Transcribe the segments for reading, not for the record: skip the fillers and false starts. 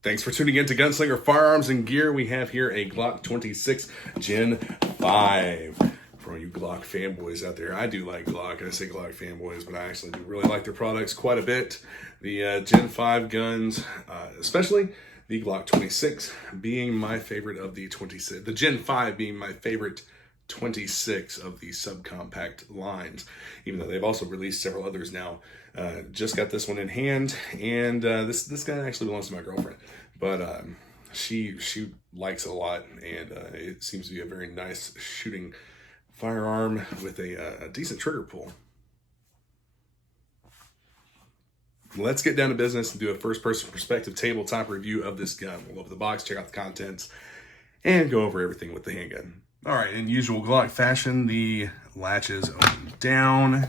Thanks for tuning in to Gunslinger Firearms and Gear. We have here a Glock 26 Gen 5. For all you Glock fanboys out there, I do like Glock. I say Glock fanboys, but I actually do really like their products quite a bit. The Gen 5 guns, especially the Glock 26 being my favorite of the 26. The Gen 5 being my favorite 26 of the subcompact lines, even though they've also released several others now. Just got this one in hand, and this gun actually belongs to my girlfriend, but she likes it a lot, and it seems to be a very nice shooting firearm with a decent trigger pull. Let's get down to business and do a first-person perspective tabletop review of this gun. We'll open the box, check out the contents, and go over everything with the handgun. All right, in usual Glock fashion, the latches open down.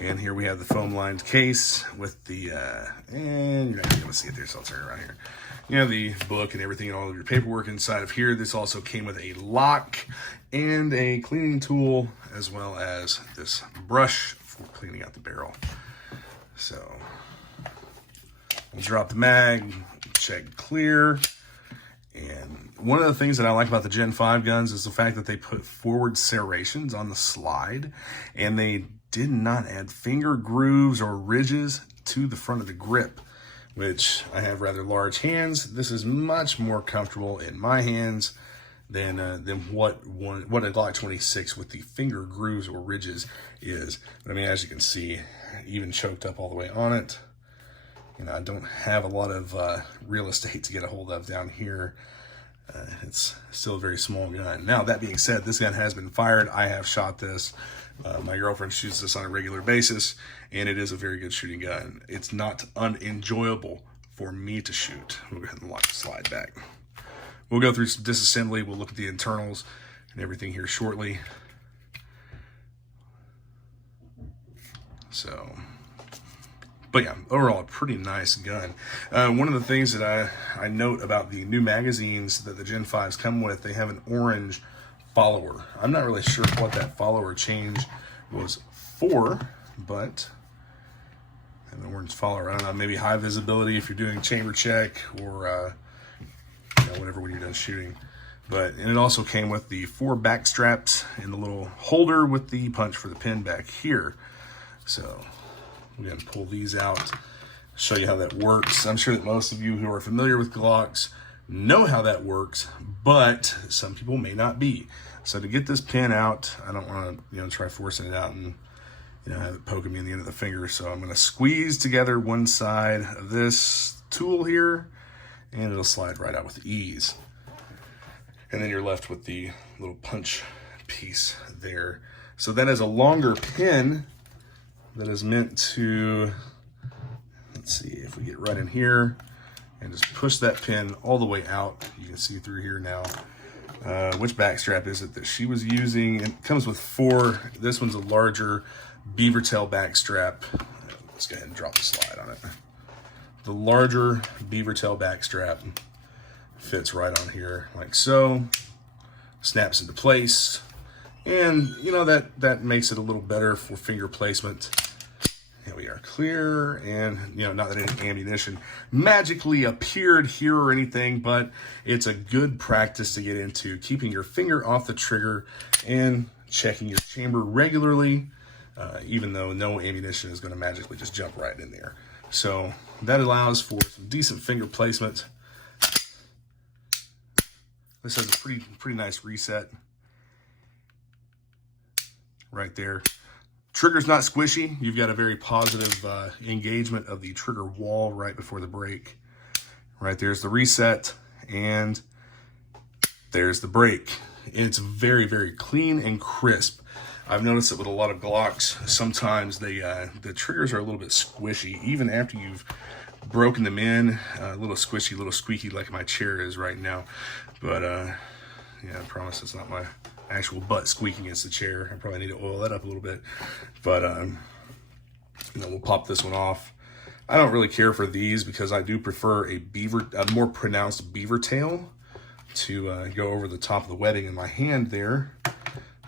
And here we have the foam-lined case with the, and you're not going to see it there, so I'll turn it around here. You have the book and everything and all of your paperwork inside of here. This also came with a lock and a cleaning tool, as well as this brush for cleaning out the barrel. So, we'll drop the mag, check clear. And one of the things that I like about the Gen 5 guns is the fact that they put forward serrations on the slide, and they did not add finger grooves or ridges to the front of the grip, which I have rather large hands. This is much more comfortable in my hands than what a Glock 26 with the finger grooves or ridges is. But I mean, as you can see, even choked up all the way on it. You know, I don't have a lot of real estate to get a hold of down here. It's still a very small gun. Now, that being said, this gun has been fired. I have shot this. My girlfriend shoots this on a regular basis, and it is a very good shooting gun. It's not unenjoyable for me to shoot. We'll go ahead and lock the slide back. We'll go through some disassembly. We'll look at the internals and everything here shortly. So, but yeah, overall, a pretty nice gun. One of the things that I note about the new magazines that the Gen 5s come with, they have an orange follower. I'm not really sure what that follower change was for, but an orange follower, I don't know, maybe high visibility if you're doing chamber check or whatever when you're done shooting. And it also came with the 4 back straps and the little holder with the punch for the pin back here. So we're going to pull these out, show you how that works. I'm sure that most of you who are familiar with Glocks know how that works, but some people may not be. So to get this pin out, I don't want to, try forcing it out and, have it poking me in the end of the finger. So I'm going to squeeze together one side of this tool here, and it'll slide right out with ease. And then you're left with the little punch piece there. So that is a longer pin that is meant to, let's see if we get right in here and just push that pin all the way out. You can see through here now. Which back strap is it that she was using? It comes with 4. This one's a larger beaver tail back strap. Let's go ahead and drop the slide on it. The larger beaver tail back strap fits right on here like so, snaps into place, and that makes it a little better for finger placement. Here we are, clear, and not that any ammunition magically appeared here or anything, but it's a good practice to get into, keeping your finger off the trigger and checking your chamber regularly, even though no ammunition is going to magically just jump right in there. So that allows for some decent finger placement. This has a pretty nice reset right there. Trigger's not squishy. You've got a very positive engagement of the trigger wall right before the break. Right there's the reset, and there's the break. It's very, very clean and crisp. I've noticed that with a lot of Glocks, sometimes the triggers are a little bit squishy, even after you've broken them in. A little squishy, a little squeaky, like my chair is right now. But yeah, I promise it's not my actual butt squeaking against the chair. I probably need to oil that up a little bit, but we'll pop this one off. I don't really care for these because I do prefer a more pronounced beaver tail to go over the top of the webbing in my hand there.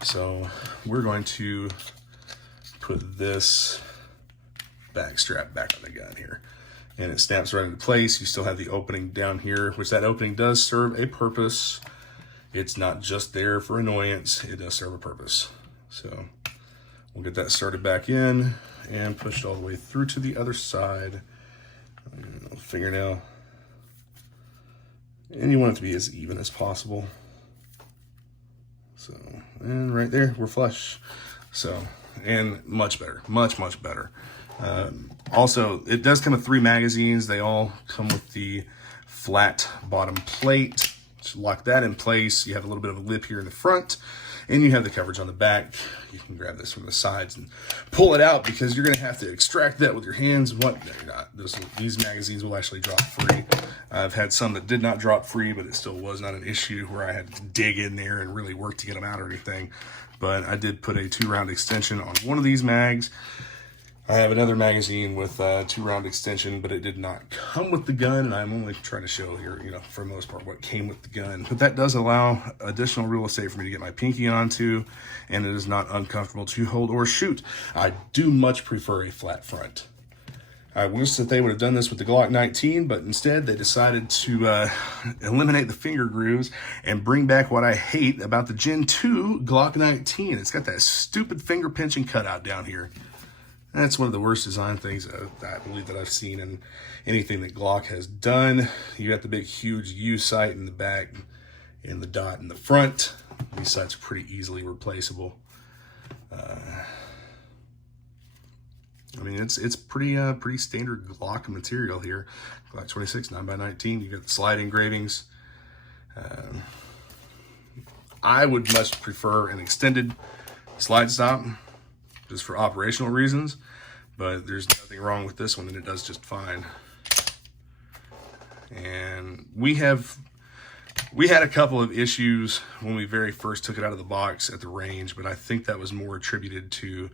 So we're going to put this back strap back on the gun here. and it snaps right into place. You still have the opening down here, which that opening does serve a purpose. It's not just there for annoyance, it does serve a purpose. So we'll get that started back in and push it all the way through to the other side. Fingernail. And you want it to be as even as possible. So, and right there, we're flush. So, and much better, much better. Also, it does come with 3 magazines. They all come with the flat bottom plate. Just lock that in place. You have a little bit of a lip here in the front, and you have the coverage on the back. You can grab this from the sides and pull it out, because you're going to have to extract that with your hands. What? No, you're not. These magazines will actually drop free. I've had some that did not drop free, but it still was not an issue where I had to dig in there and really work to get them out or anything. But I did put a 2-round extension on one of these mags. I have another magazine with a 2-round extension, but it did not come with the gun, and I'm only trying to show here, you know, for the most part, what came with the gun. But that does allow additional real estate for me to get my pinky onto, and it is not uncomfortable to hold or shoot. I do much prefer a flat front. I wish that they would have done this with the Glock 19, but instead they decided to eliminate the finger grooves and bring back what I hate about the Gen 2 Glock 19. It's got that stupid finger pinching cutout down here. That's one of the worst design things I believe that I've seen in anything that Glock has done. You got the big, huge U sight in the back and the dot in the front. These sights are pretty easily replaceable. I mean, it's pretty standard Glock material here. Glock 26, 9x19. You got the slide engravings. I would much prefer an extended slide stop, just for operational reasons, but there's nothing wrong with this one, and it does just fine. And we had a couple of issues when we very first took it out of the box at the range, but I think that was more attributed to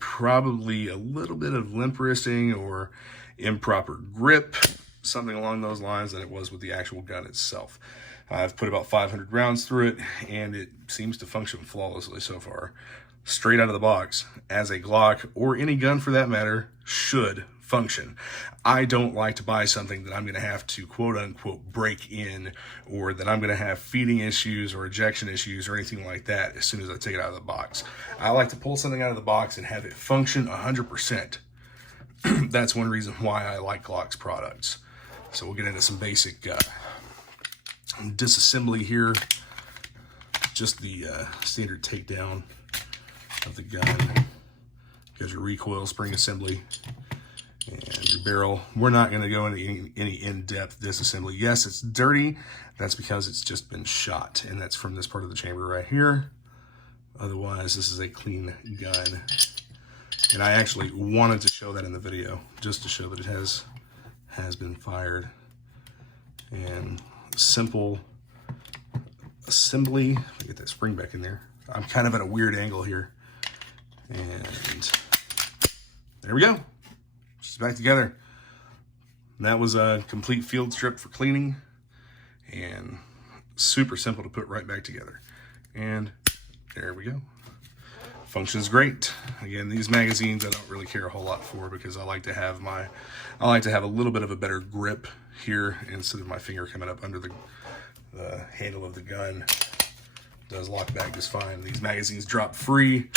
probably a little bit of limp wristing or improper grip, something along those lines, than it was with the actual gun itself. I've put about 500 rounds through it, and it seems to function flawlessly so far. Straight out of the box, as a Glock, or any gun for that matter, should function. I don't like to buy something that I'm going to have to quote unquote break in, or that I'm going to have feeding issues or ejection issues or anything like that as soon as I take it out of the box. I like to pull something out of the box and have it function 100%. That's one reason why I like Glock's products. So we'll get into some basic disassembly here. Just the standard takedown of the gun. Here's your recoil spring assembly and your barrel. We're not going to go into any in-depth disassembly. Yes, it's dirty. That's because it's just been shot, and that's from this part of the chamber right here. Otherwise, this is a clean gun. And I actually wanted to show that in the video, just to show that it has been fired. And simple assembly. Let me get that spring back in there. I'm kind of at a weird angle here. And there we go. It's back together. And that was a complete field strip for cleaning, and super simple to put right back together. And there we go. Functions great. Again, these magazines I don't really care a whole lot for, because I like to have a little bit of a better grip here instead of my finger coming up under the handle of the gun. It does lock back just fine. These magazines drop free.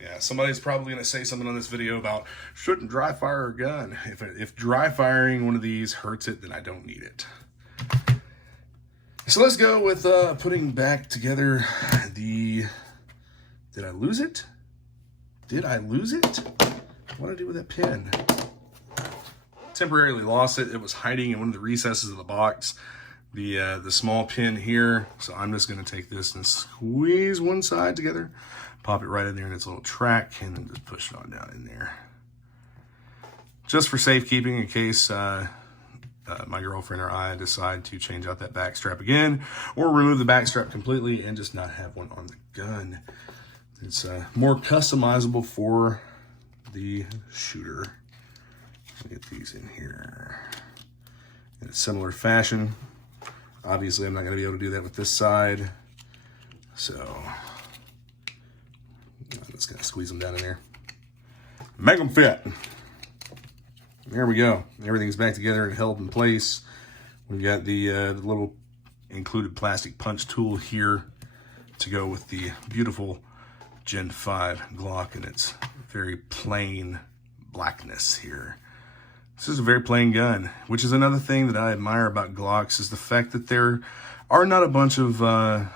Yeah, somebody's probably going to say something on this video about shouldn't dry fire a gun. If dry firing one of these hurts it, then I don't need it. So let's go with putting back together the... Did I lose it? Did I lose it? What did I do with that pin? Temporarily lost it. It was hiding in one of the recesses of the box. The small pin here. So I'm just going to take this and squeeze one side together. Pop it right in there in its little track, and then just push it on down in there. Just for safekeeping, in case my girlfriend or I decide to change out that back strap again, or remove the back strap completely and just not have one on the gun. It's more customizable for the shooter. Let me get these in here in a similar fashion. Obviously, I'm not going to be able to do that with this side, so I'm just going to squeeze them down in there. Make them fit. There we go. Everything's back together and held in place. We've got the little included plastic punch tool here to go with the beautiful Gen 5 Glock and its very plain blackness here. This is a very plain gun, which is another thing that I admire about Glocks, is the fact that there are not a bunch of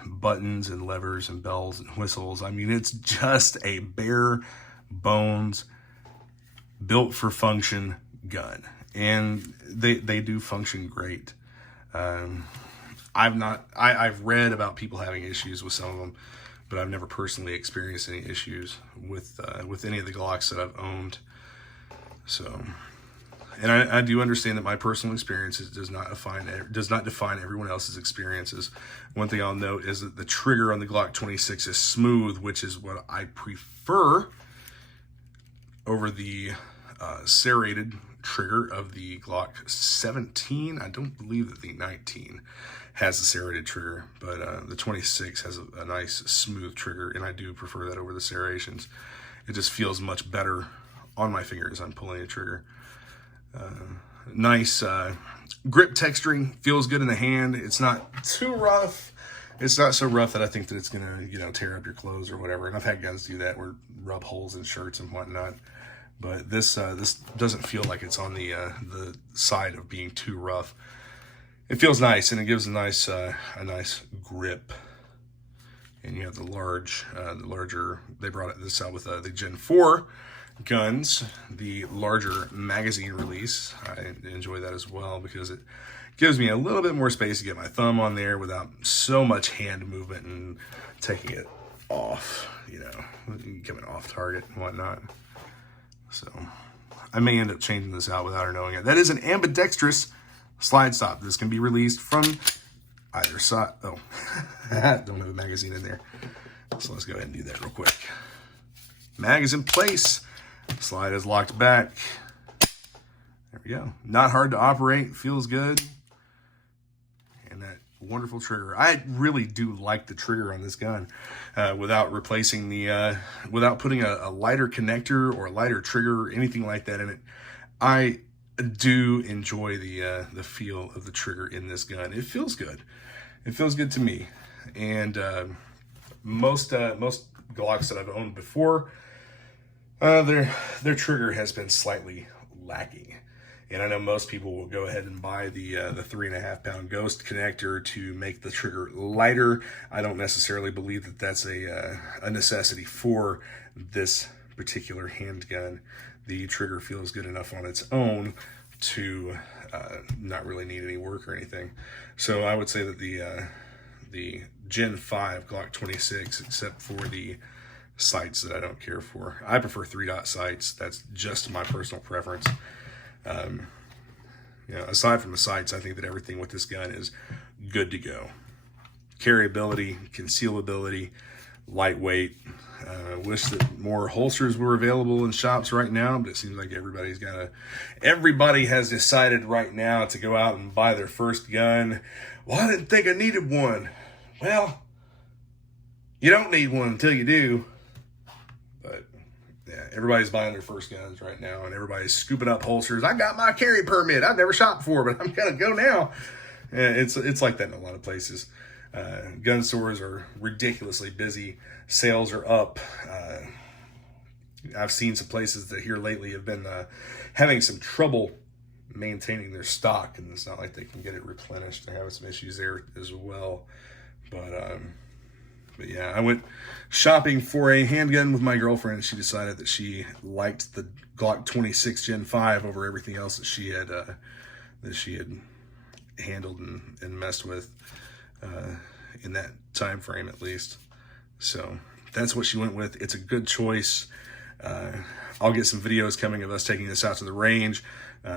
buttons and levers and bells and whistles. I mean, it's just a bare bones, built for function gun, and they do function great. I've read about people having issues with some of them, but I've never personally experienced any issues with any of the Glocks that I've owned. So, and I do understand that my personal experiences does not define everyone else's experiences. One thing I'll note is that the trigger on the Glock 26 is smooth, which is what I prefer over the serrated trigger of the Glock 17. I don't believe that the 19 has the serrated trigger, but the 26 has a nice smooth trigger, and I do prefer that over the serrations. It just feels much better on my finger as I'm pulling the trigger. Nice grip texturing, feels good in the hand. It's not too rough. It's not so rough that I think that it's gonna, tear up your clothes or whatever. And I've had guys do that, or rub holes in shirts and whatnot. But this doesn't feel like it's on the side of being too rough. It feels nice, and it gives a nice grip. And you have the larger. They brought this out with the Gen 4 guns, the larger magazine release. I enjoy that as well because it gives me a little bit more space to get my thumb on there without so much hand movement and taking it off, coming off target and whatnot. So I may end up changing this out without her knowing it. That is an ambidextrous slide stop. This can be released from either side. Oh, don't have a magazine in there. So let's go ahead and do that real quick. Mag is in place. Slide is locked back. There we go. Not hard to operate. Feels good. And that wonderful trigger. I really do like the trigger on this gun. Without replacing without putting a lighter connector or a lighter trigger or anything like that in it, I do enjoy the feel of the trigger in this gun. It feels good. It feels good to me. And most Glocks that I've owned before, their trigger has been slightly lacking. And I know most people will go ahead and buy the 3.5 pound Ghost connector to make the trigger lighter. I don't necessarily believe that that's a necessity for this particular handgun. The trigger feels good enough on its own to not really need any work or anything. So I would say that the Gen 5 Glock 26, except for the sights that I don't care for. I prefer 3-dot sights. That's just my personal preference. Aside from the sights, I think that everything with this gun is good to go. Carryability, concealability, lightweight. Wish that more holsters were available in shops right now, but it seems like everybody has decided right now to go out and buy their first gun. Well, I didn't think I needed one. Well, you don't need one until you do. But yeah, everybody's buying their first guns right now, and everybody's scooping up holsters. I got my carry permit. I've never shot before, but I'm gonna go now. And it's like that in a lot of places. Gun stores are ridiculously busy. Sales are up. I've seen some places that here lately have been having some trouble maintaining their stock, and it's not like they can get it replenished. They're having some issues there as well. But yeah, I went shopping for a handgun with my girlfriend. She decided that she liked the Glock 26 Gen 5 over everything else that she had handled and messed with in that time frame, at least. So that's what she went with. It's a good choice. I'll get some videos coming of us taking this out to the range,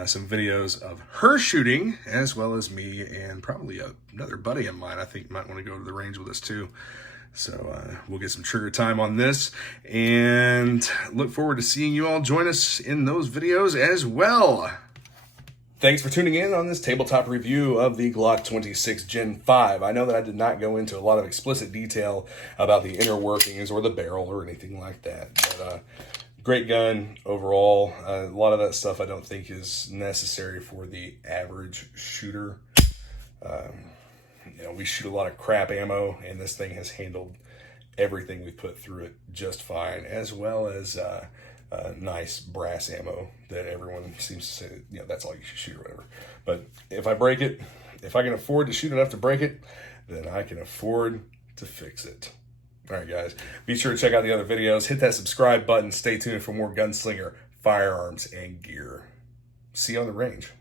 some videos of her shooting, as well as me and probably another buddy of mine I think might want to go to the range with us too. So we'll get some trigger time on this, and look forward to seeing you all join us in those videos as well. Thanks for tuning in on this tabletop review of the Glock 26 Gen 5. I know that I did not go into a lot of explicit detail about the inner workings or the barrel or anything like that, but Great gun overall. A lot of that stuff I don't think is necessary for the average shooter. We shoot a lot of crap ammo, and this thing has handled everything we put through it just fine, as well as nice brass ammo that everyone seems to say, that's all you should shoot or whatever. But if I break it, if I can afford to shoot enough to break it, then I can afford to fix it. All right, guys, be sure to check out the other videos. Hit that subscribe button. Stay tuned for more Gunslinger firearms and gear. See you on the range.